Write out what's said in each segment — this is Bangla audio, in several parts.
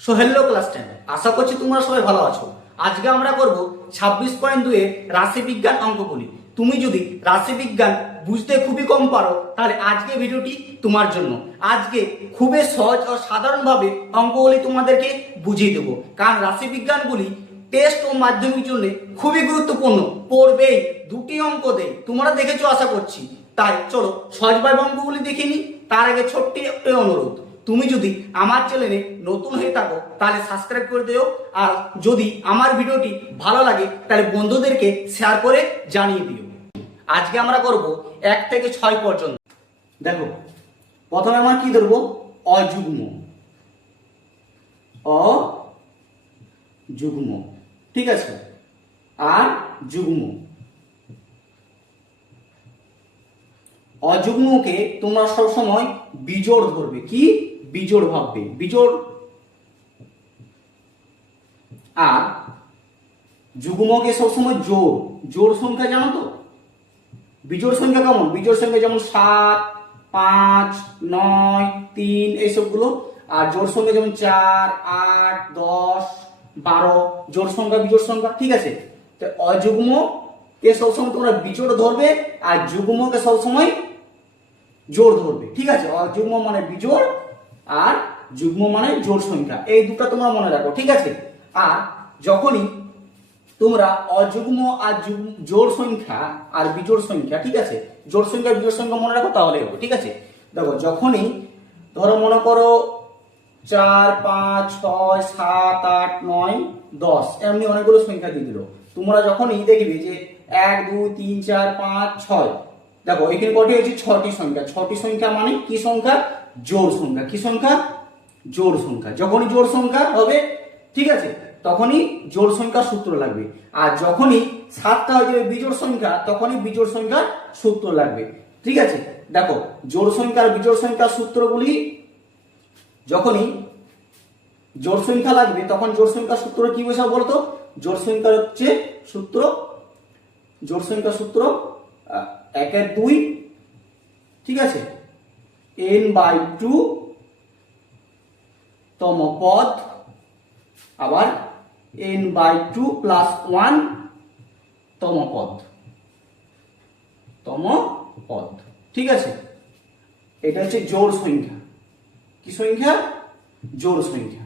সো হ্যালো ক্লাস 10, আশা করছি তোমরা সবাই ভালো আছো। আজকে আমরা করব 26.2 এর রাশিবিজ্ঞান অঙ্কগুলি। তুমি যদি রাশিবিজ্ঞান বুঝতে খুবই কম পারো তাহলে আজকে ভিডিওটি তোমার জন্য। আজকে খুবই সহজ ও সাধারণভাবে অঙ্কগুলি তোমাদেরকে বুঝিয়ে দেবো, কারণ রাশিবিজ্ঞানগুলি টেস্ট ও মাধ্যমিক জন্য খুবই গুরুত্বপূর্ণ। পড়বেই, দুটি অঙ্ক দেয়, তোমরা দেখেছো আশা করছি। তাই চলো সহজভাবে অঙ্কগুলি দেখে নিই। তার আগে ছোট্ট একটা অনুরোধ, তুমি যদি আমার চ্যানেলে নতুন হয়ে থাকো তাহলে সাবস্ক্রাইব করে দিও, আর যদি আমার ভিডিওটি ভালো লাগে তাহলে বন্ধুদেরকে শেয়ার করে জানিয়ে দিও। আজকে আমরা করব 1 থেকে 6 পর্যন্ত। দেখো প্রথমে আমরা কি ধরবো, অযুগ্ম। অযুগ্ম, ঠিক আছে, আর যুগ্ম। অযুগ্মকে তোমরা সবসময় বিজোড় ধরবে। কি বিজোড় ভাববে, বিজোড়। আর যুগ্মকে সবসময় জোড়। জোড় সংখ্যা জানো তো, বিজোড় সংখ্যা কেমন? বিজোড় সংখ্যা যেমন 7, 5, 9, 3 এইসবগুলো। আর জোড় সংখ্যা যেমন 4, 8, 10, 12 জোড় সংখ্যা, বিজোড় সংখ্যা, ঠিক আছে। তো অযুগ্ম কে সবসময় তোমরা বিজোড় ধরবে আর যুগ্মকে সবসময় জোড় ধরবে, ঠিক আছে। অযুগ্ম মানে বিজোড় আর যুগ্ম মানে জোড় সংখ্যা, এই দুটো তোমরা মনে রাখো, ঠিক আছে। আর যখনই তোমরা অযুগ্ম আর জোড় সংখ্যা আর বিজোড় সংখ্যা, ঠিক আছে, জোড় সংখ্যা বিজোড় সংখ্যা মনে রাখো তাহলে হবে, ঠিক আছে। দেখো যখনই ধরো মনে করো 4, 5, 6, 7, 8, 9, 10 এমনি অনেকগুলো সংখ্যা দিয়ে দিল। তোমরা যখনই দেখবে যে 1, 2, 3, 4, 5, 6, দেখো এখানে কটি হচ্ছে 6টি সংখ্যা। 6টি সংখ্যা মানে কি সংখ্যা? জোড় সংখ্যা। কি সংখ্যা? জোড় সংখ্যা। যখনই জোড় সংখ্যা হবে, ঠিক আছে, তখনই জোড় সংখ্যার সূত্র লাগবে। আর যখনই 7টা হয়ে যাবে বিজোড় সংখ্যা, তখনই বিজোড় সংখ্যার সূত্র লাগবে, ঠিক আছে। দেখো জোড় সংখ্যা আর বিজোড় সংখ্যার সূত্রগুলি, যখনই জোড় সংখ্যা লাগবে তখন জোড় সংখ্যার সূত্র কি বসাবো বলতো? জোড় সংখ্যার হচ্ছে সূত্র, জোড় সংখ্যার সূত্র 1 এর 2, ঠিক আছে, n/2 তম পদ, আবার n/2 প্লাস 1 তম পদ, তম পদ, ঠিক আছে। এটা হচ্ছে জোড় সংখ্যা। কি সংখ্যা? জোড় সংখ্যা।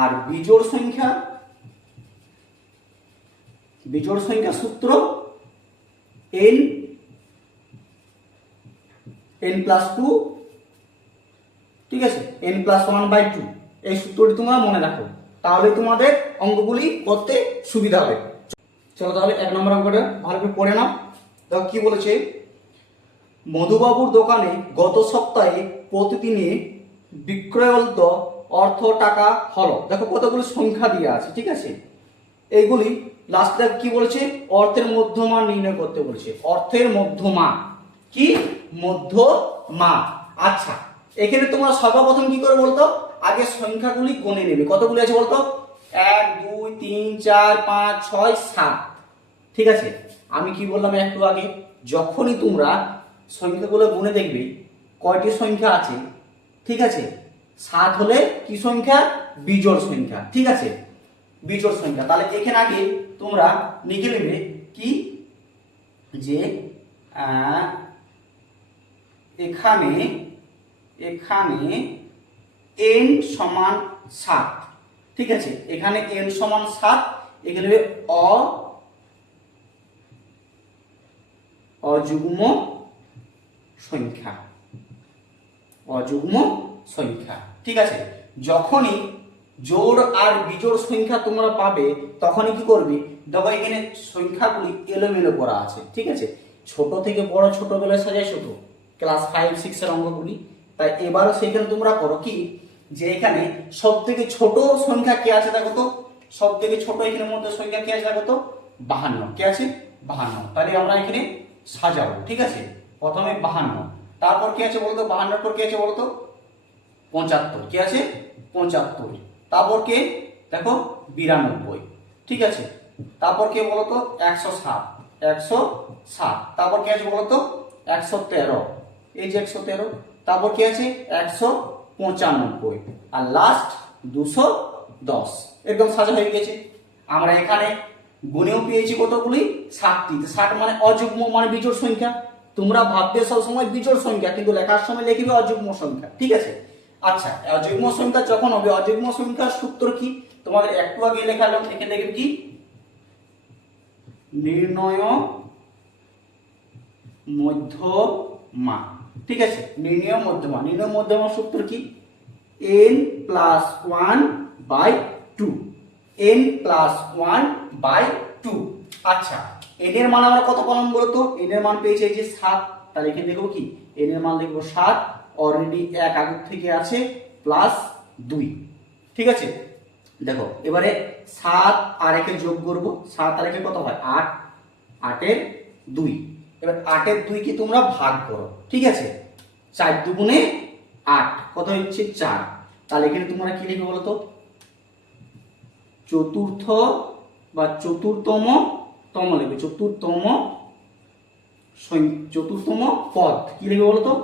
আর বিজোড় সংখ্যা, বিজোড় সংখ্যা সূত্র n+2, ঠিক আছে, n+1/2। এই সূত্রটি তোমরা মনে রাখো, তাহলে তোমাদের অঙ্কগুলি করতে সুবিধা হবে। চলো তাহলে 1 নম্বর অঙ্কটা ভালো করে পড়ে নাও। দেখো কি বলেছে, মধুবাবুর দোকানে গত সপ্তাহে প্রতিদিনে বিক্রয়লব্ধ অর্থ টাকা হলো। দেখো কতগুলো সংখ্যা দিয়ে আছে, ঠিক আছে। এইগুলি লাস্টে কি বলেছে? অর্থের মধ্যমা নির্ণয় করতে বলেছে। অর্থের মধ্যমা, কি মধ্যমা। আচ্ছা, এখানে তোমরা সর্বপ্রথম কি করে বলতো? আগে সংখ্যাগুলি গণে নেবে। কতগুলি আছে বলতো? 1, 2, 3, 4, 5, 6, 7, ঠিক আছে। আমি কি বললাম একটু আগে, যখনই তোমরা সংখ্যাগুলো গুনে দেখবে কয়টি সংখ্যা আছে, ঠিক আছে, 7 হলে কি সংখ্যা? বিজোড় সংখ্যা, ঠিক আছে, বিজোড় সংখ্যা। তাহলে এখানে আগে তোমরা লিখে নেবে কি, যে এখানে n সমান 7, ঠিক আছে। এখানে n সমান 7, এখানে অযুগ্ম সংখ্যা, অযুগ্ম সংখ্যা, ঠিক আছে। যখনই জোড় আর বিজোড় সংখ্যা তোমরা পাবে তখনই কি করবে? দেখো এখানে সংখ্যাগুলি এলোমেলো করা আছে, ঠিক আছে। ছোট থেকে বড় ছোটবেলায় সাজাইছো তো ক্লাস 5, 6 এর অঙ্কগুলি, তাই এবারও সেখানে তোমরা করো কি, যে এখানে সব থেকে ছোট সংখ্যা কে আছে দেখো তো? সব থেকে ছোট এখানে মধ্যে সংখ্যা কে আছে দেখো তো? 52। কে আছে? 52। তাহলে আমরা এখানে সাজাবো, ঠিক আছে। প্রথমে 52, তারপর কি আছে বলতো? 52 পর কি আছে বলতো? 75। কি আছে? 75। তারপর কে দেখো? 92, ঠিক আছে। তারপর কে বলতো? 107, 107। তারপর কি আছে বলতো? 113, এই যে 113। তারপর কি আছে? 195। আর লাস্ট 210 এরকম সাজা হয়ে গেছে। আমরা এখানে গুণেও পেয়েছি কতগুলি 60টি। 60 মানে অযুগ্ম মানে বিজোড় সংখ্যা। তোমরা ভাববে সবসময় বিজোড় সংখ্যা, কিন্তু লেখার সময় লিখবে অযুগ্ম সংখ্যা, ঠিক আছে। আচ্ছা, অযুগ্ম সংখ্যা যখন হবে, অযুগ্ম সংখ্যার সূত্র কি তোমাদের একটু আগে লেখালাম, এখানে দেখবে কি নির্ণয় মধ্যমা, ঠিক আছে। নির্ণয় মধ্যমা, নির্ণয় মধ্যমা সূত্র কি n+1/2, n+1/2। আচ্ছা, n এর মান আমরা কত পেলাম বলতো? n এর মান পেয়েছি এই যে 7, তাহলে এখানে দেখব কি n এর মান লিখবো 7, অলরেডি 1 আগে থেকে আছে, +2, ঠিক আছে। দেখো এবারে 7 আর 1 যোগ করব, 7 আর 1 কত হয় 8, 8 এর 2, এবার 8 এর 2 কি তোমরা ভাগ করো, ঠিক আছে। 4 দুগুণে 8 কত হচ্ছে 4, তাহলে এখানে তোমরা কি লিখবে বলো তো? চতুর্থ বা চতুর্থম লিখবে, চতুর্থম পদ কি লিখবে বলো তো?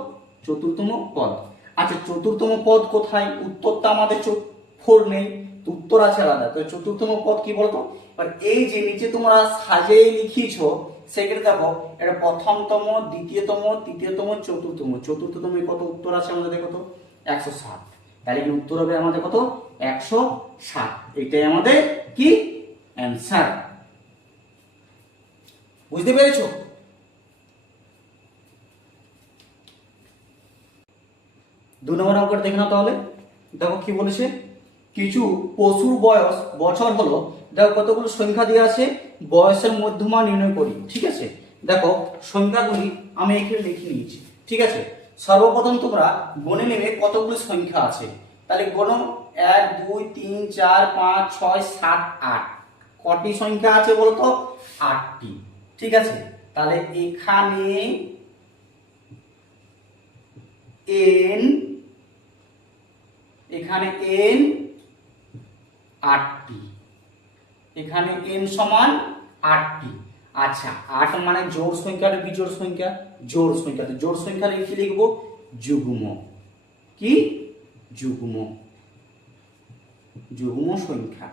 চতুর্থম পদ। আচ্ছা, চতুর্থম পদ কোথায়? উত্তরটা আমাদের 4 নেই, উত্তর আছে আলাদা, তো চতুর্থম পদ কি বলতো? আর এই যে নিচে তোমরা সাজিয়ে লিখিয়েছো সেখানে দেখো এটা প্রথমতম, দ্বিতীয়তম, তৃতীয়তম, চতুর্থতম, চতুর্থতম কত উত্তর আছে আমাদের দেখো তো 107, তাহলে কি উত্তর হবে আমাদের কত 107, এটাই আমাদের কি অ্যানসার। বুঝতে পেরেছো? দুই নম্বর অঙ্কটা দেখে নাও তাহলে। দেখো কি বলেছে, কিছু পশুর বয়স বছর হলো, দেখো কতগুলো সংখ্যা দেওয়া আছে, বয়সের মধ্যমা নির্ণয় করি, ঠিক আছে। দেখো সংখ্যাগুলি আমি এখানে লিখে নিয়েছি, ঠিক আছে। সর্বপ্রথম তোমরা গণে নেবে কতগুলো সংখ্যা আছে, তাহলে গণো 1 2 3 4 5 6 7 8, কটি সংখ্যা আছে বলতো? 8টি, ঠিক আছে। তাহলে এখানে n, এখানে n 8টি, এখানে n সমান 8টি। আচ্ছা, 8 মানে জোড় সংখ্যা আর বিজোড় সংখ্যা? জোড় সংখ্যা, তো জোড় সংখ্যা লিখে লিখবো যুগ্ম, কি যুগ্ম, যুগ্ম সংখ্যা।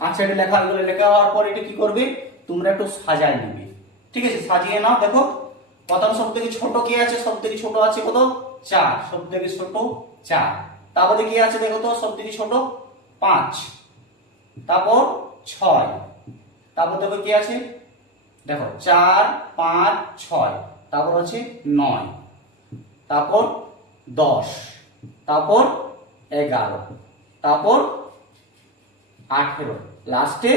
আচ্ছা, এটা লেখা হয়ে গেল, লেখা হওয়ার পর এটা কি করবে তোমরা একটু সাজায় নেবে, ঠিক আছে। সাজিয়ে নাও। দেখো প্রথম সব থেকে ছোট কি আছে? সব থেকে ছোট আছে কত 4, সব থেকে ছোট 4, তারপরে কি আছে দেখো তো? সব থেকে ছোট 5, তারপর 6, তারপর দেখো কি আছে দেখো 4 5 6, তারপর আছে 9, তারপর 10, তারপর 11, তারপর 18, লাস্টে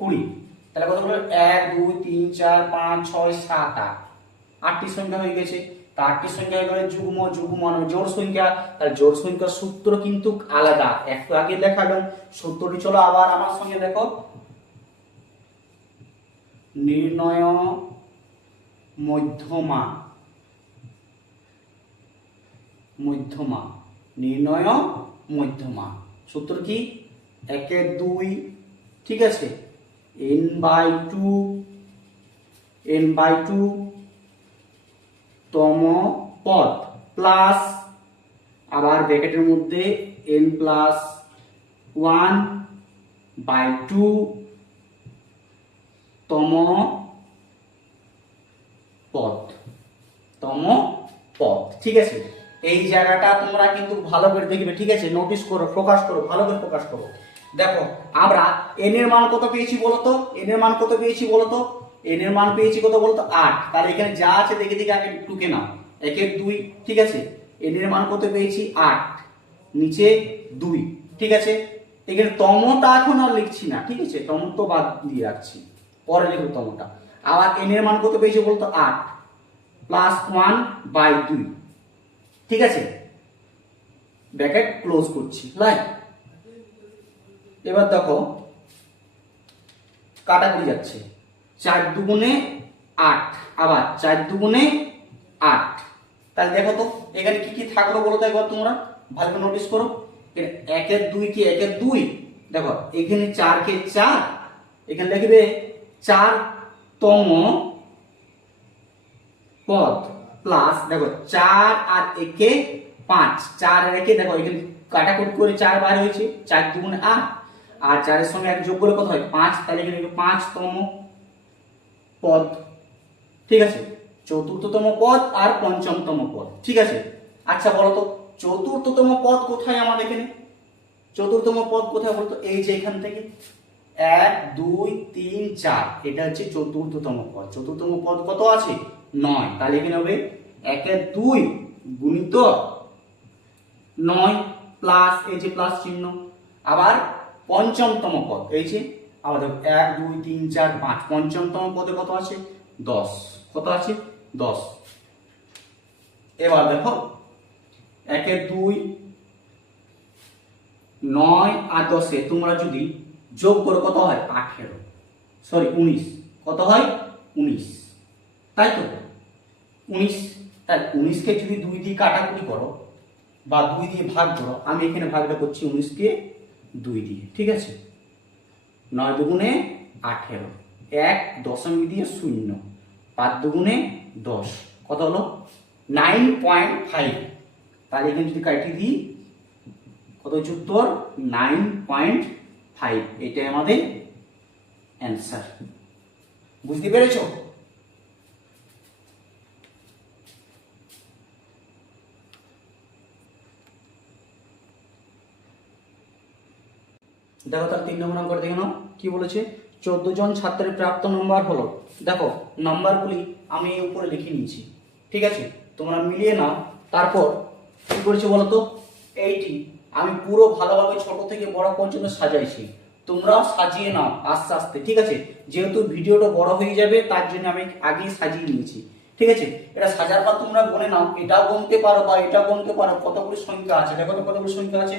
20, তাহলে কত হলো 1 2 3 4 5 6 7 8, 8টি সংখ্যা হয়ে গেছে। তা 8টি সংখ্যা হয়ে গেলে যুগ্ম, যুগ্ম মানে জোড় সংখ্যা, তাহলে জোড় সংখ্যার সূত্র কিন্তু আলাদা, একটু আগে দেখালাম সূত্রটি। চলো আবার আমার সঙ্গে দেখো, নির্ণয় মধ্যমা, মধ্যমা, নির্ণয় মধ্যমা সূত্র কি 1 এর 2, ঠিক আছে, n/2, n/2 তম পদ প্লাস আবার ব্র্যাকেটের মধ্যে n+1/2 তম পদ, তম পদ, ঠিক আছে। এই জায়গাটা তোমরা কিন্তু ভালো করে দেখবে, ঠিক আছে, নোটিস করো, ফোকাস করো, ভালো করে ফোকাস করো। দেখো আমরা n এর মান কত পেয়েছি বলতো? n এর মান কত পেয়েছি বলতো? n এর মান পেয়েছি কত বলতো 8, তাহলে এখানে যা আছে দেখে দেখে আগে টুকে নাও, 1 এর 2, ঠিক আছে। n এর মান কত পেয়েছি 8, নিচে 2, ঠিক আছে। এখানে তমটা এখন আর লিখছি না, ঠিক আছে, তম তো বাদ দিয়ে রাখছি, পরে লিখব তমটা। আবার n এর মান কত পেয়েছি বলতো 8 +1/2, ঠিক আছে, ব্র্যাকেট ক্লোজ করছি, লাইন। এবার দেখো কাটাকুটি যাচ্ছে, 4 দুগুণে 8, আবার 4 দুগুণে 8, তাহলে দেখো তো এখানে কি কি থাকলো বলো তো একবার তোমরা ভালো করে নোটিস করো। 1 এর 2 কি 1 এর 2, দেখো এখানে 4 কে 4, এখানে লিখবে 4তম পদ প্লাস দেখো 4 আর 1 এ 5, 4 আর 1 এ দেখো এখানে কাটাকুটি করে 4 বার হয়েছে, 4 দুগুণে 8, আর 4 এর সঙ্গে 1 যোগ করলে কত হয় 5, তাহলে এখানে 5তম পদ। ঠিক আছে, চতুর্থতম পদ আর পঞ্চমতম পদ। ঠিক আছে, আচ্ছা বলো তো চতুর্থতম পদ কোথায় আমাদের এখানে? চতুর্থতম পদ কোথায় বলতো? এই যে এখান থেকে 1 2 3 4, এটা হচ্ছে চতুর্থতম পদ। চতুর্থতম পদ কত আছে 9, তাহলে এখানে হবে 1 এর 2 গুণিত 9 প্লাস এই যে প্লাস চিহ্ন। আবার পঞ্চমতম পদ এই যে আবার দেখো 1 2 3 4 5, পঞ্চমতম পদে কত আছে 10, কত আছে 10। এবার দেখো 1 এর 2 9 আর 10 এ তোমরা যদি যোগ করো কত হয় 18, সরি 19, কত হয় 19, তাই তো 19। তাই 19 কে যদি 2 দিয়ে কাটাকুটি করো বা 2 দিয়ে ভাগ করো, আমি এখানে ভাগটা করছি 19 কে 2 দিয়ে। ঠিক আছে, 9 দুগুণে 18, 1 দশমিক দিয়ে 0, 5 দুগুণে 10, কত হলো 9.5। তাহলে এখানে যদি কাটিয়ে দিই কত হচ্ছে উত্তর 9.5, এটাই আমাদের অ্যান্সার। বুঝতে পেরেছো? দেখো তার 3 নম্বর অঙ্কটা দেখে নাও কি বলেছে। 14 জন ছাত্রের প্রাপ্ত নম্বর হলো, দেখো নাম্বারগুলি আমি এই উপরে লিখে নিয়েছি। ঠিক আছে, তোমরা মিলিয়ে নাও। তারপর কি করেছে বলো তো, এইটি আমি পুরো ভালোভাবে ছোট থেকে বড় পর্যন্ত সাজাইছি, তোমরাও সাজিয়ে নাও আস্তে আস্তে। ঠিক আছে, যেহেতু ভিডিওটা বড় হয়ে যাবে তার জন্য আমি আগেই সাজিয়ে নিয়েছি। ঠিক আছে, এটা সাজার পর তোমরা গুনে নাও, এটাও গুনতে পারো বা এটা গুনতে পারো। কতগুলি সংখ্যা আছে দেখো তো, কতগুলি সংখ্যা আছে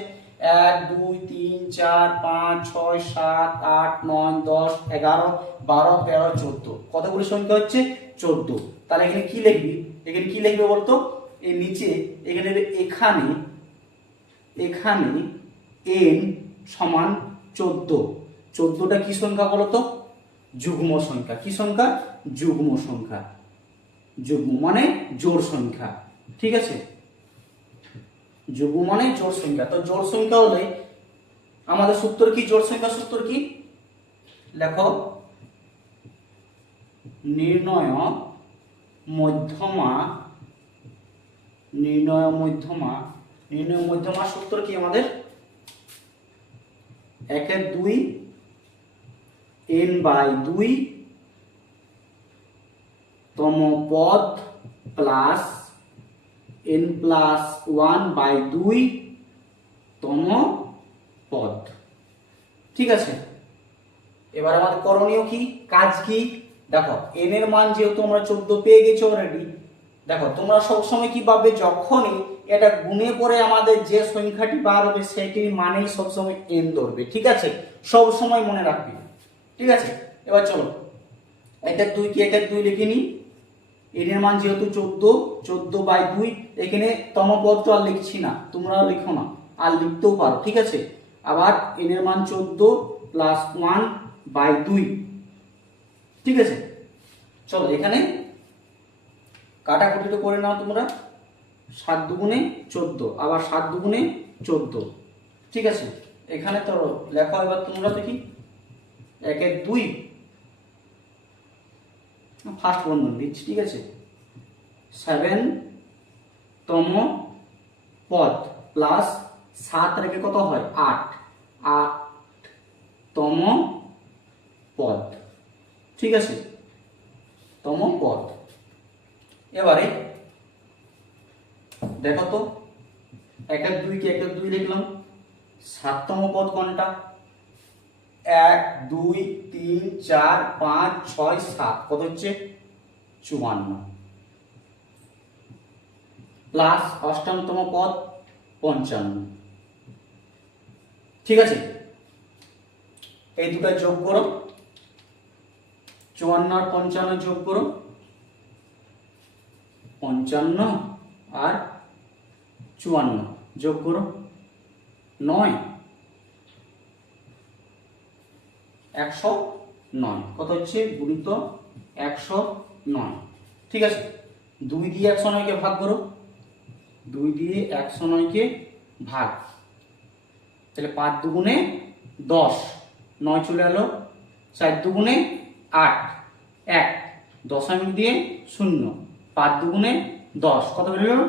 1 2 3 4 5 6 7 8 9 10 11 12 13 14, কতগুলি সংখ্যা হচ্ছে 14। তাহলে এখানে কি লিখবি, এখানে কি লিখবে বলতো, এই নিচে এখানে এখানে এখানে n সমান 14, 14টা কি সংখ্যা বলতো, যুগ্ম সংখ্যা। কি সংখ্যা? যুগ্ম সংখ্যা। যুগ্ম মানে জোড় সংখ্যা। ঠিক আছে, যুগ্ম মানে জোড় সংখ্যা। তো জোড় সংখ্যা হলে আমাদের সূত্র কি, জোড় সংখ্যা সূত্র কি লেখো, নির্ণয় মধ্যমা, নির্ণয় মধ্যমা, নির্ণয় মধ্যমা সূত্র কি আমাদের 1 এর 2 n/2 তম পদ প্লাস n+1/2 তম পদ। ঠিক আছে, এবার আমাদের করণীয় কি, কাজ কি, দেখো n এর মান যেহেতু আমরা 14 পেয়ে গেছি অলরেডি। দেখো তোমরা সবসময় কি ভাববে, যখনই এটা গুণে পরে আমাদের যে সংখ্যাটি বার হবে সেটির মানেই সবসময় n ধরবে। ঠিক আছে, সব সময় মনে রাখবে। ঠিক আছে, এবার চলো 1 এর 2 কি 1 এর 2 লিখে নি, n এর মান যেহেতু 14/2, এখানে তম পদটা আর লিখছি না, তোমরা লিখো না, আর লিখতেও পারো। ঠিক আছে, আবার n এর মান 14 + 1/2। ঠিক আছে, চলো এখানে কাটাকুটিটা করে নাও তোমরা, 7 দুগুণে 14, আবার 7 দুগুণে 14। ঠিক আছে, এখানে তো লেখো এবার তোমরা দেখি 1 এর 2 ফার্স্ট বন্ধন দিচ্ছি। ঠিক আছে, 7তম পদ প্লাস 7 রেখে কত হয় 8, 8তম পদ। ঠিক আছে, তম পদ। এবারে দেখো তো 1 এর 2 কি 1 এর 2 লিখলাম, 7তম পদ কোনটা, 1 2 3 4 5 6 7, কত হচ্ছে 54, প্লাস 8তম পদ 55। ঠিক আছে, এই দুটো যোগ করো, 54 আর 55 যোগ করো, 55 আর 54 যোগ করো 9, 109, কত হচ্ছে গুণিত 109। ঠিক আছে, 2 দিয়ে 109 কে ভাগ করো, 2 দিয়ে 109 কে ভাগ, তাহলে 5 দুগুণে 10, 9 চলে এলো, 4 দুগুণে 8, 1 দশমিক দিয়ে 0, 5 দুগুণে 10, কত বেরোলো?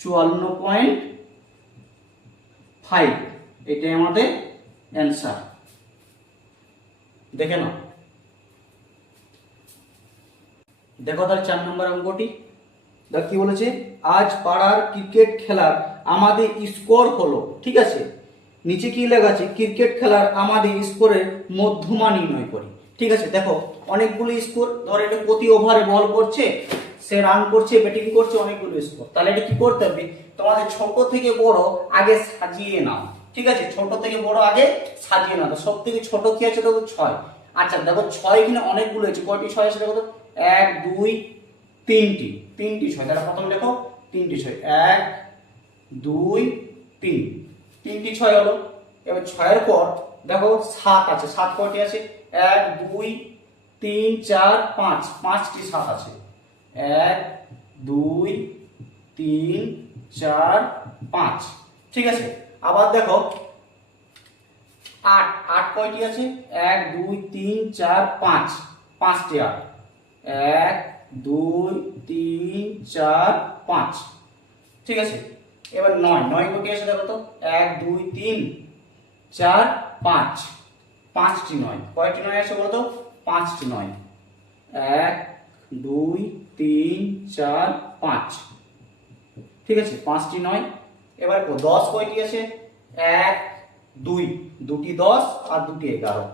54.5। এটাই আমাদের অ্যান্সার। দেখে নাও। দেখো তাহলে 4 নম্বর অঙ্কটি দেখ কি বলেছে, আজ পাড়ার ক্রিকেট খেলার আমাদের স্কোর হলো, ঠিক আছে, নিচে কি লেখা আছে, ক্রিকেট খেলার আমাদের স্কোরের মধ্যমা নির্ণয় করি। ঠিক আছে, দেখো অনেকগুলো স্কোর, ধর এটা প্রতি ওভারে বল করছে, সে রান করছে, ব্যাটিং করছে, অনেকগুলো স্কোর। তাহলে এটা কি করতে হবে, তোমাদের ছোট থেকে বড় আগে সাজিয়ে নাও। ঠিক আছে, ছোট থেকে বড় আগে সাজিয়ে নাও। সব থেকে ছোট কি আছে দেখো 6। আচ্ছা দেখো 6 এখানে অনেকগুলো আছে, কয়টি 6 আছে দেখো তো, 1 2 তিনটি 6। তাহলে প্রথমে দেখো 3টি 6, 1 2 3, 3টি 6 হলো। এবার 6 এর পর দেখো 7 আছে, 7 কয়টি আছে, 1 2 3 4 5, 5টি 7 আছে, 1 2 3 4 5। ঠিক আছে, আবার দেখো 8, 8 কয়টি আছে, 1 2 3 4 5, 5টি 8, 1 2 3 4 5। ঠিক আছে, এবার 9, 9 কয়টি আছে দেখো তো, 1 2 3 4 5, 5টি 9, কয়টি 9 আছে বলো তো, 5টি 9, 1 2 3 4 5। ঠিক আছে, 5টি 9। এবার 10 কয়টি আছে, 1 2, দুটি 10 আর দুটি 11,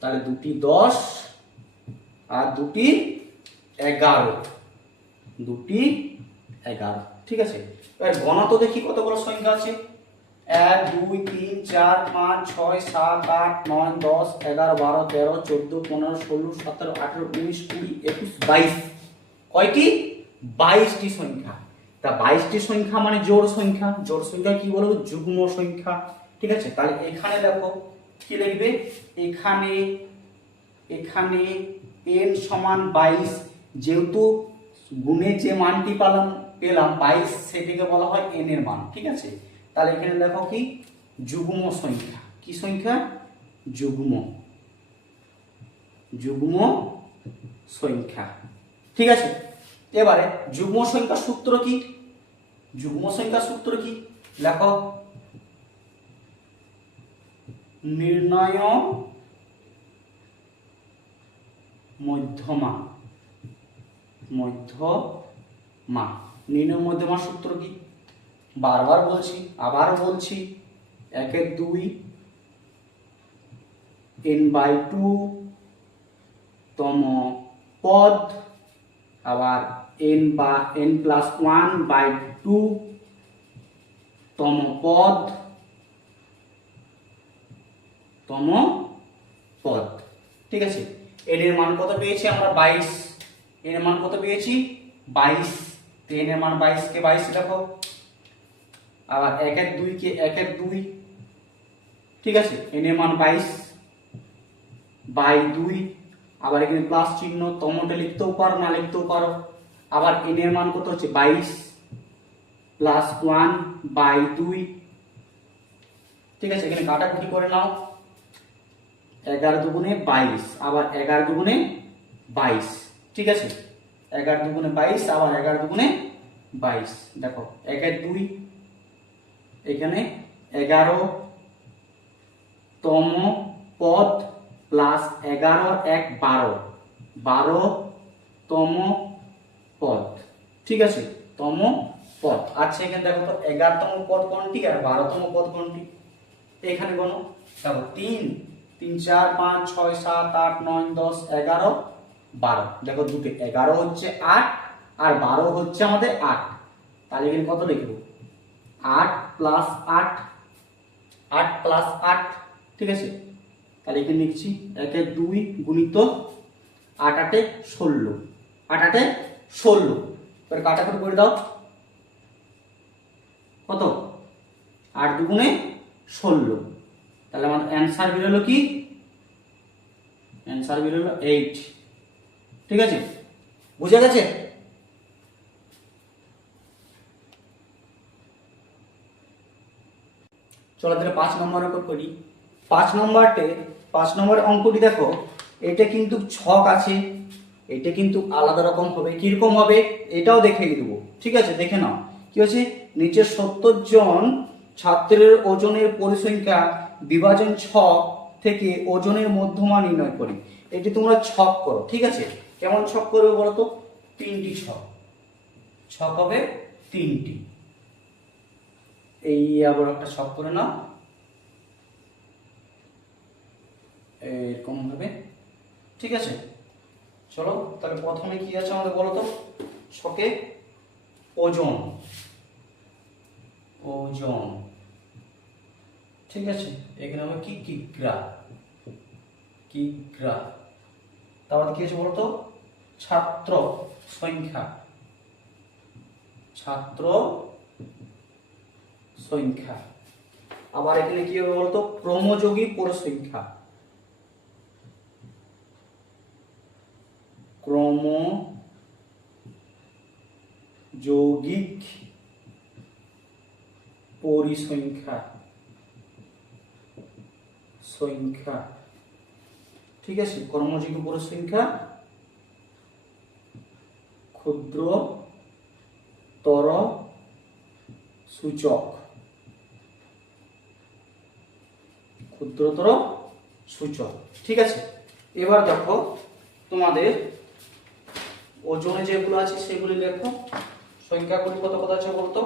তাহলে দুটি 10 আর দুটি 11, দুটি 11। ঠিক আছে, এবার গণত দেখি কতগুলো সংখ্যা আছে, 1 2 3 4 5 6 7 8 9 10 11 12 13 14 15 16 17 18 19 20 21 22। কয়টি, 22টি সংখ্যা। তা 22টি সংখ্যা মানে জোড় সংখ্যা। জোড় সংখ্যা কি বলবো, যুগ্ম সংখ্যা। ঠিক আছে, তাহলে এখানে দেখো কি লিখবে, এখানে n সমান 22, যেহেতু গুণে যে মানটি পেলাম 22, সেটিকে বলা হয় n এর মান। ঠিক আছে, তাহলে এখানে দেখো কি, যুগ্ম সংখ্যা। কি সংখ্যা, যুগ্ম সংখ্যা। ঠিক আছে, এবারে যুগ্ম সংখ্যার সূত্র কি, যুগ্ম সংখ্যার সূত্র কি লেখো, নির্ণয় মধ্যমা। নির্ণয় মধ্যমার সূত্র কি, বারবার বলছি, আবার বলছি, 1 2 n/2 তম পদ, আবার n+1/2 তম পদ, ঠিক আছে, n এর মান কত পেয়েছি আমরা, 22। n এর মান কত পেয়েছি, 22। তো n এর মান 22 কে 22 দেখো, আবার 1 2 কে 1 2। ঠিক আছে, n এর মান 22/2, আবার এখানে প্লাস চিহ্ন, তমটা লিখতেও পারো না লিখতেও পারো। আবার n এর মান কত হচ্ছে, 22 + 1/2। ঠিক আছে, এখানে কাটাকুটি করে নাও, 11 দুগুণে 22, আবার 11 দুগুণে 22। ঠিক আছে, 11 দুগুণে 22, আবার 11 দুগুণে 22। দেখো 1 2, এখানে 11 তম পদ প্লাস 11 1 12, 12 তম পদ। ঠিক আছে, তম পদ। আচ্ছা এখানে দেখো তো 11 তম পদ কোনটি আর 12 তম পদ কোনটি, এখানে গণ, দেখো 3 3 4 5 6 7 8 9 10 11 12। দেখো দুটো 11 হচ্ছে 8 আর 12 হচ্ছে আমাদের 8। তাহলে এখানে কত লিখবো, 8 + 8, 8 + 8। ঠিক আছে, তাহলে এখানে লিখছি 1 2 গুণিত 8 8 16, 8 8 16। এবার কাটাকুটি করে দাও, কত, 8 দুগুণে 16। তাহলে আমার অ্যান্সার বেরোলো কি, অ্যান্সার বেরোলো 8। ঠিক আছে, বুঝে গেছে। চলো তাহলে 5 নম্বরের উপর করি। 5 নম্বর অঙ্কটি দেখো, এটা কিন্তু ছক আছে, এটা কিন্তু আলাদা রকম হবে। কিরকম হবে এটাও দেখে দেবো, ঠিক আছে? দেখে নাও কি হচ্ছে, নিচের 70 জন ছাত্রের ওজনের পরিসংখ্যা বিভাজন ছক থেকে ওজনের মধ্যমা নির্ণয় করি। এটি তোমরা ছক করো, ঠিক আছে? কেমন ছক করবে বলো তো? 3টি ছক হবে 3টি। এই আবার একটা ছক করে নাও এরকম ভাবে, ঠিক আছে? চলো তাহলে প্রথমে কি আছে আমাদের বলো তো, ছকে ওজন, ঠিক আছে? এখানে হবে কি কিগ্রা, তারপর কি আছে বলতো, ছাত্র সংখ্যা, আবার এখানে কি হবে বলতো, ক্রমযোগী পরিসংখ্যা, ক্রমযৌগিক পরিসংখ্যা, ঠিক আছে? কর্মযোগী পরিসংখ্যা, ক্ষুদ্রতর সূচক, ঠিক আছে? এবার দেখো তোমাদের ওজনে যেগুলো আছে সেগুলি লেখো। সংখ্যাগুলি কত কত আছে বলতো?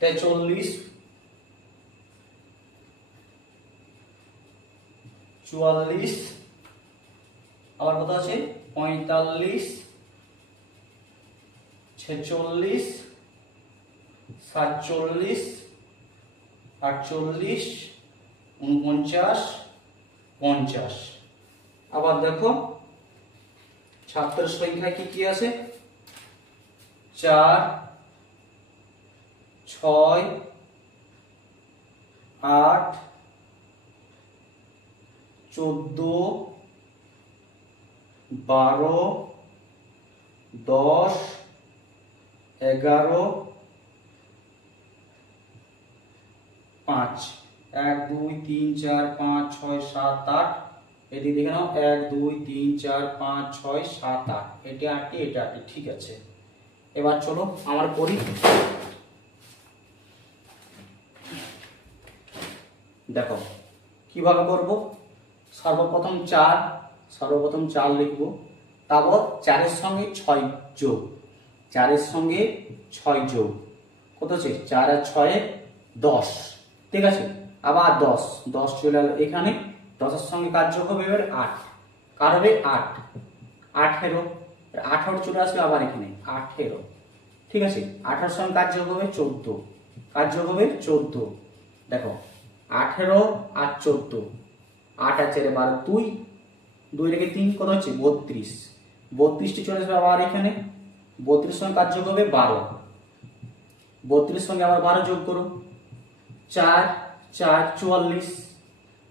43, 44, আবার কত আছে 45, 46, 47, 48, 49, 50। আবার দেখো ছাত্রের সংখ্যা কি কি আছে, 4, 6, 8, 14, 12, 10, 11, 5। 1 2 3 4 5 6 7 8, এটি দেখে নাও 1 2 3 4 5 6 7 8, এটা 8টি, এটা 8টি, ঠিক আছে? এবার চলো আমার করি। দেখো কিভাবে করব, সর্বপ্রথম 4 লিখবো, তারপর 4-এর সঙ্গে 6 যোগ, 4-এর সঙ্গে 6 যোগ, কত হচ্ছে 4 আর 6 10, ঠিক আছে? আবার 10 চলে এলো এখানে, 10-এর সঙ্গে কার যোগ হবে এবার 8, কার হবে 8, 18 চলে আসবে আবার এখানে 18, ঠিক আছে? 18-এর সঙ্গে কার যোগ হবে 14, কার যোগ হবে 14, দেখো 18 আর 14, 8 আর 4 12, 2 রেখে 3 কত হচ্ছে 32, 32টি চলে আসবে আবার এখানে, 32 সঙ্গে কার যোগ হবে 12, 32 সঙ্গে আবার 12 যোগ করো, 4 4 44,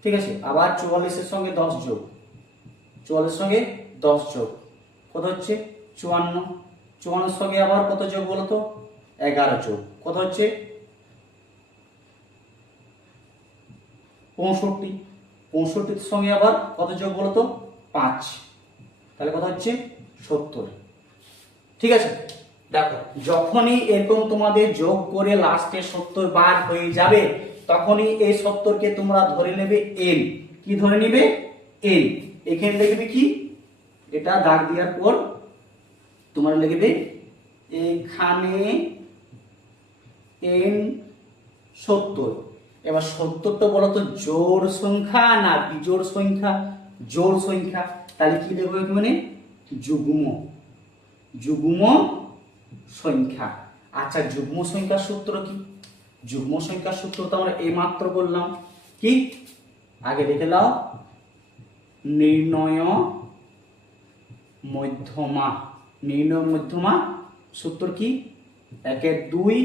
ঠিক আছে? আবার 44-এর সঙ্গে 10 যোগ, 44-এর সঙ্গে 10 যোগ, কত হচ্ছে 54, 54-এর সঙ্গে আবার কত যোগ বলো তো 11 যোগ, কত হচ্ছে 65, 65-এর সঙ্গে আবার কত যোগ বলো তো 5, তাহলে কত হচ্ছে 70, ঠিক আছে? দেখো যখনই এরকম তোমাদের যোগ করে লাস্টে 70 বার হয়ে যাবে, তখনই এই 70-কে তোমরা ধরে নেবে n, কি ধরে নেবে n। এখানে লিখবে কি, এটা দাগ দেওয়ার পর তোমরা লিখবে এখানে n 70। এবার 70টা বলো তো জোড় সংখ্যা না বিজোড় সংখ্যা? জোড় সংখ্যা, তাহলে কি লিখবো এখানে যুগ্ম সংখ্যা। আচ্ছা যুগ্ম সংখ্যার সূত্র কি? যুগ্ম সংখ্যার সূত্র তো আমরা এইমাত্র বললাম, কি আগে দেখে নাও, নির্ণয় মধ্যমা সূত্র কি, 1/2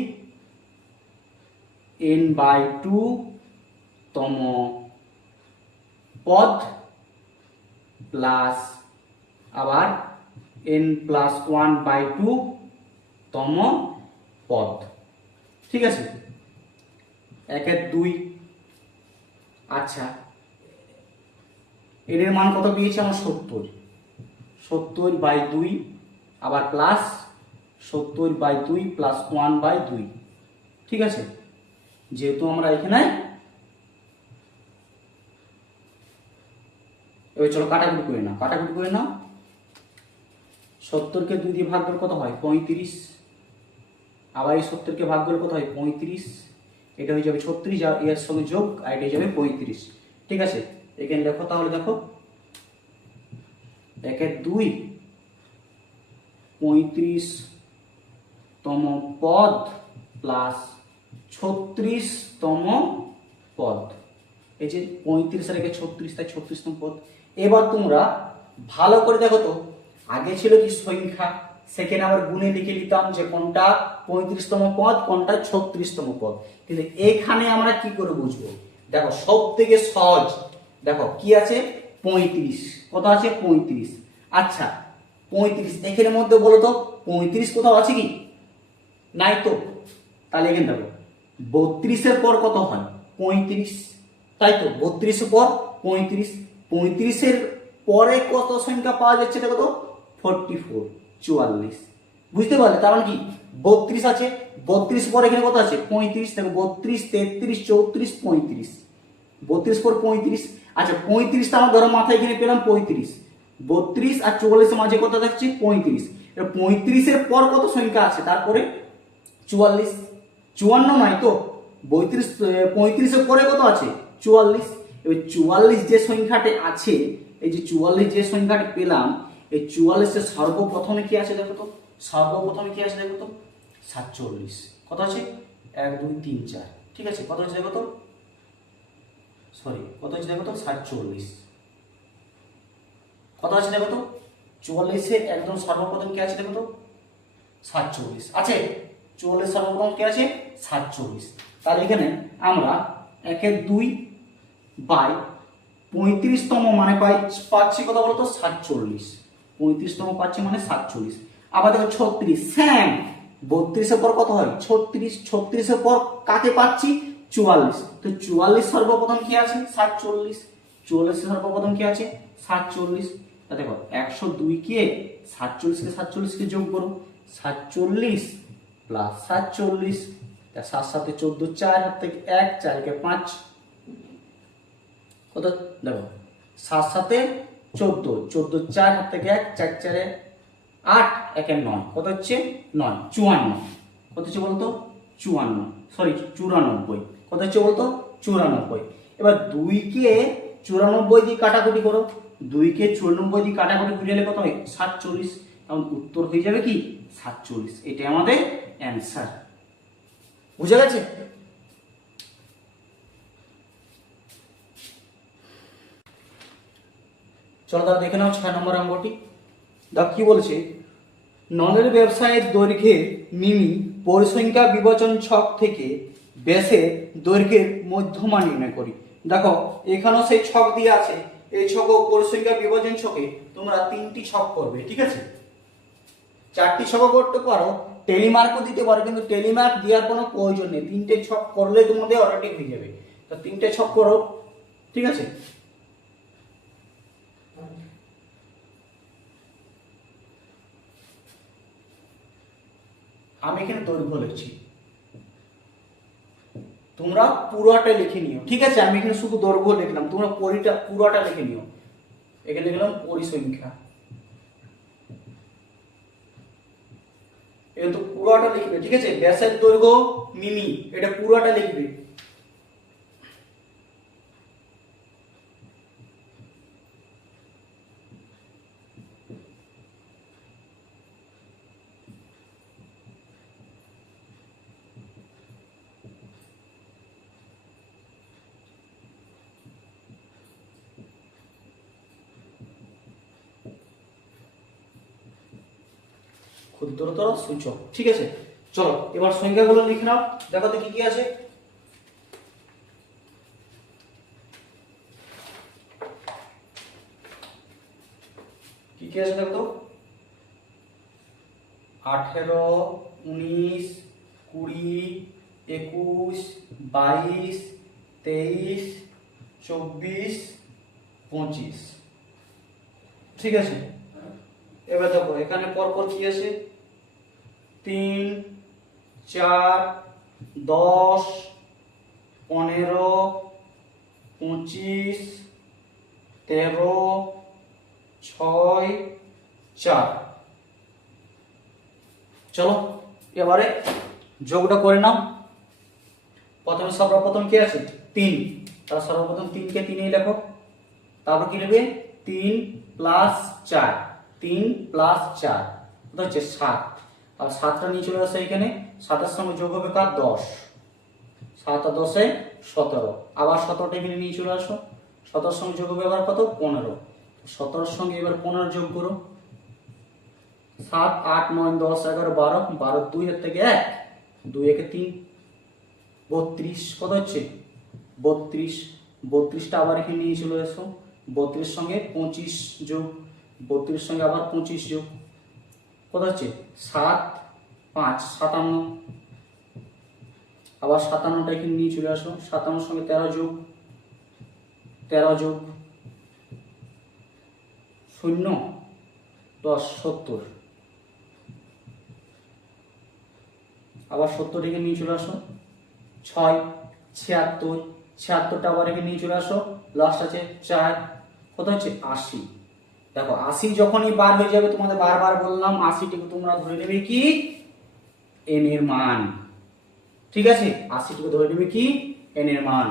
n/2 তম পদ প্লাস আবার n+1/2 তম পদ, ঠিক আছে? 1 এর 2। আচ্ছা, এর মান কত পেয়েছি আমরা? 70। 70/2 আবার প্লাস 70/2 প্লাস 1/2। ঠিক আছে, যেহেতু আমরা এখানে, এবার চলো কাটাকুটি করে নাও, কাটাকুটি করে নাও। 70কে 2 দিয়ে ভাগ করলে কত হয়? 35। আবার এই 70কে ভাগ করলে কত হয়? 35। এটা হয়ে যাবে 36, আর এর সঙ্গে যোগ, আর এটা হয়ে যাবে 35। ঠিক আছে, এখানে দেখো, তাহলে দেখো 1 এর 2 35তম পদ প্লাস 36তম পদ। এই যে 35 আর 36, তাই 36তম পদ। এবার তোমরা ভালো করে দেখো তো, আগে ছিল কি সংখ্যা, সেখানে আবার গুণে লিখে নিতাম যে কোনটা 35তম পদ, কোনটা 36তম পদ। কিন্তু এখানে আমরা কি করে বুঝবো? দেখো সব থেকে সহজ, দেখো কি আছে? 35। কত আছে? 35। আচ্ছা, 35 এখানে মধ্যে বলো তো 35 কোথাও আছে কি? নাই তো। তাহলে এখানে দেখো 32 এর পর কত হয়? 35। তাই তো, 32 এর পর 35। 35 এর পরে কত সংখ্যা পাওয়া যাচ্ছে দেখো তো? 44, 44। বুঝতে পারলে? তার মানে কি 32 আছে, 32 পর এখানে কত আছে? 35। দেখো 32, 33, 34, 35। 32 পর 35। আচ্ছা, 35টা আমার ধরো মাথায় এখানে পেলাম 35। 32 আর 44 এর মাঝে কত থাকছে? 35। এবার 35 এর পর কত সংখ্যা আছে তারপরে? 44। 54 নয় তো? 35 এর পরে কত আছে? 44। এবার 44 যে সংখ্যাটি আছে, এই যে 44 যে সংখ্যাটি পেলাম, এই 44 এর সর্বপ্রথমে কি আছে দেখো তো? সর্বপ্রথমে কি আছে দেখো তো? 47। কত আছে? 1 2 3 4। ঠিক আছে, কত হচ্ছে দেখো তো? কত হচ্ছে দেখো তো? 47। কত আছে দেখো তো? 44 এর একদম সর্বপ্রথম কি আছে দেখো তো? 47 আছে। 44 সর্বপ্রথম কি আছে? 47। তাহলে এখানে আমরা 1 এর 2 বাই 35তম মানে পাচ্ছি কত বলতো? 47। 35তম পাচ্ছি মানে 47। আবার দেখো 36, সেম। 32 এর পর কত হয়? 36। 36 এর পর কাকে পাচ্ছি? 44। তো 44 সর্বপ্রথম কি আছে? 47। 44 সর্বপ্রথম কি আছে? 47। তা দেখো 102 কে 47 কে 47 কে যোগ করো। 47 প্লাস 47, 7 7 14, 4 হাত থেকে 1, 4 কে 5। কত দেখো? 7 7 14, 14 4 হাত থেকে 1, 4 4 8, 1 9। কত হচ্ছে? 9। 54। কত হচ্ছে বলতো? 54, সরি 94। কত হচ্ছে বলতো? 94। এবার 2 কে 94 দিয়ে কাটাকুটি করো। 2 কে 94 দিয়ে কাটাকুটি করে নিলে কত হয়? 47। তখন উত্তর হয়ে যাবে কি? 47। এটাই আমাদের অ্যান্সার। বুঝে গেছে? চলো তাহলে দেখে নাও 6 নম্বর অঙ্কটি। দেখ কি বলছে? নলের ব্যবসায়ের দৈর্ঘ্যের মিমি পরিসংখ্যা বিভাজন ছক থেকে ব্যাসের দৈর্ঘ্যের মধ্যমা নির্ণয় করি। দেখো এখানেও সেই ছক দিয়ে আছে। এই ছক ও পরিসংখ্যা বিভাজন ছকে তোমরা 3টি ছক করবে। ঠিক আছে, 4টি ছক করতে পারো, টেলিমার্কও দিতে পারো, কিন্তু টেলিমার্ক দেওয়ার কোনো প্রয়োজন নেই। 3টে ছক করলে তোমাদের অলরেডি হয়ে যাবে। তো 3টে ছক করো। ঠিক আছে, আমি এখানে দৈর্ঘ্য লিখছি, তোমরা পুরোটা লিখে নিও। ঠিক আছে, আমি এখানে শুধু দৈর্ঘ্য লিখলাম, তোমরা পুরোটা লিখে নিও। এখানে লিখলাম পরিসংখ্যা, এটা তো পুরোটা লিখবে। ঠিক আছে, ব্যাসের দৈর্ঘ্য মিমি, এটা পুরোটা লিখবে। ক্ষুদ্রতর সূচক। ঠিক আছে, চলো এবার সংখ্যাগুলো লিখে নাও। দেখো তো কি কি আছে। কি কি আছে দেখো তো? 18, 19, 20, 21, 22, 23, 24, 25। ঠিক আছে, এবার দেখো এখানে পরপর কি আছে, 3, 4, 10, 15, 25, 13, 6, 4। চলো এবারে যোগটা করে নাও। প্রথমে সর্বপ্রথম কি আছে 3, তাহলে সর্বপ্রথম 3 কে 3 লেখো, তারপর কি নেবে 3 প্লাস 4, 3 প্লাস 4 কত হচ্ছে 7, আর 7টা নিয়ে চলে আসে এখানে, 7এর সঙ্গে যোগ হবে কার 10, 7 আর 10 17, আবার 17টা এখানে নিয়ে চলে আসো, 17 সঙ্গে যোগ হবে আবার কত 15, 17 সঙ্গে এবার 15 যোগ করো, 7, 8, 9, 10, 11, 12, 12 2 এর থেকে 1, 2 একে 3, 32 কত হচ্ছে 32, 32টা আবার এখানে নিয়ে চলে এসো, 32 সঙ্গে 25 যোগ, 32 সঙ্গে আবার 25 যোগ, কত হচ্ছে 7, 5, 57, আবার 57টা এখানে নিয়ে চলে আসো, 57 সঙ্গে 13 যোগ, 13 যোগ 0, 10, 70, আবার 70 এখানে নিয়ে চলে আসো, 6, 76, 76টা আবার এখানে নিয়ে চলে আসো, লাস্ট আছে 4, কত হচ্ছে 80। দেখো 80 যখনই বার হয়ে যাবে, তোমাদের বারবার বললাম 80টিকে তোমরা ধরে নেবে কি n এর মান। ঠিক আছে, 80টিকে ধরে নেবে কি n এর মান।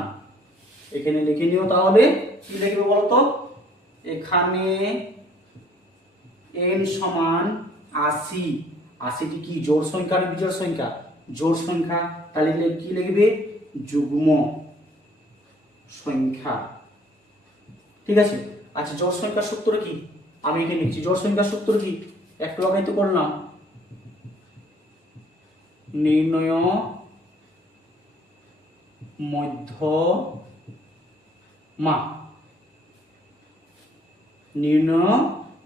এখানে লিখে নিও, তাহলে কি লিখবে বলতো, এখানে n সমান 80, 80টি কি জোড় সংখ্যা না বিজোড় সংখ্যা, জোড় সংখ্যা, তাহলে কি লিখবে যুগ্ম সংখ্যা। ঠিক আছে, আচ্ছা জোড় সংখ্যার সূত্র কি, আমি এখানে লিখছি, জোড় সংখ্যার সূত্র কি একটু আগেই তো করলাম, নির্ণয় মধ্যমা, নির্ণয়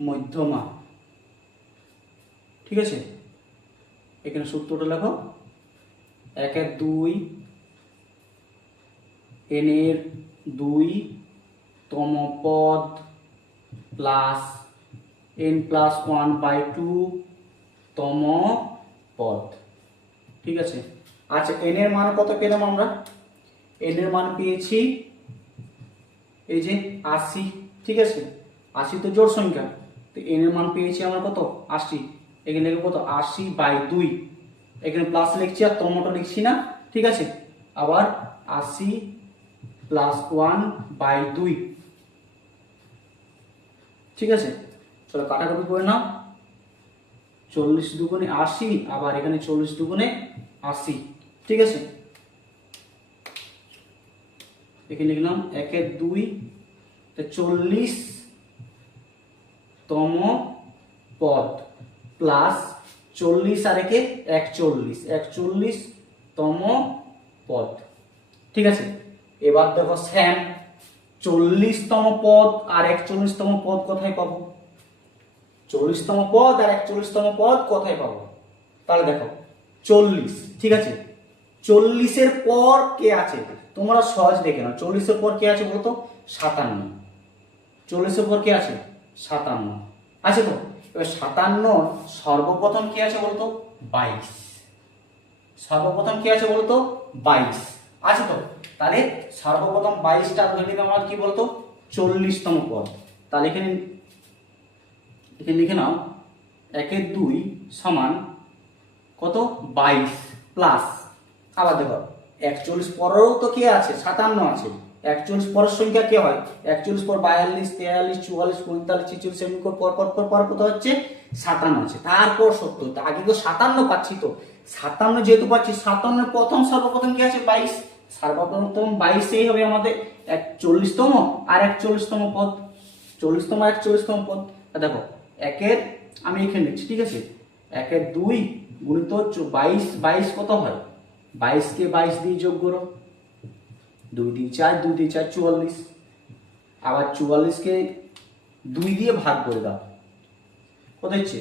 মধ্যমা। ঠিক আছে, এখানে সূত্রটা লেখো, 1 এর 2, n এর 2তম পদ প্লাস n প্লাস 1/2তম পদ। ঠিক আছে, আচ্ছা n এর মান কত পেলাম আমরা, n এর মান পেয়েছি এই যে 80। ঠিক আছে, 80 তো জোড় সংখ্যা, তো n এর মান পেয়েছি আমরা কত 80, এখানে লিখব কত 80/2, এখানে প্লাস লিখছি আর তমটা লিখছি না। ঠিক আছে, আবার 80 প্লাস 1/2। ঠিক আছে, চলো কাটাকাটি করে নাও, 40 দুগুণে 80, আবার এখানে 40 দুগুণে 80। ঠিক আছে, এখানে লিখলাম 1 এর 2, 40তম পদ প্লাস 40 আর একে 41, 41তম পদ। ঠিক আছে, এবার দেখো স্যাম 40তম পদ আর 41তম পদ কোথায় পাবো, 40তম পদ আর 41তম পদ কোথায় পাবো, তাহলে দেখো 40। ঠিক আছে, 40-এর পর কে আছে, তোমরা সহজ দেখে নাও, 40-এর পর কে আছে বলতো 57, 40-এর পর কে আছে 57 আছে তো। এবার 57 সর্বপ্রথম কি আছে বলতো 22, সর্বপ্রথম কি আছে বলতো 22 আছে তো, তাহলে সর্বপ্রথম 22টা ধরে নিবে আমার কি বলতো 40তম পদ। তাহলে এখানে লিখে নাও 1 এর 2 সমান কত 22 প্লাস, আবার দেখো 41 পরেও তো কে আছে 57 আছে, 41 পরের সংখ্যা কে হয়, 41 পর 42, 43, 44, 45, 46 এমনি করে পর পর পর কত হচ্ছে 57 আছে, তারপর 70, আগে তো 57 পাচ্ছি, তো 57 যেহেতু পাচ্ছি, 57 প্রথম সর্বপ্রথম কি আছে 22, সর্বপ্রথম 22 হবে আমাদের 41তম আর 41তম পদ, 40তম আর 41তম পদ। দেখো 1 এর আমি এখানে লিখছি। ঠিক আছে, 1 এর 2 গুণিত 22, 22 কত হয়, 22 কে 22 দিয়ে যোগ করো, 2 দিয়ে 4, 2 দিয়ে 4 44, আবার 44 কে 2 দিয়ে ভাগ করে দাও, কত হচ্ছে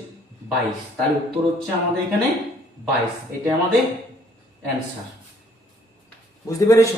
22, তাহলে উত্তর হচ্ছে আমাদের এখানে 22, এটা আমাদের অ্যান্সার। বুঝতে পেরেছো?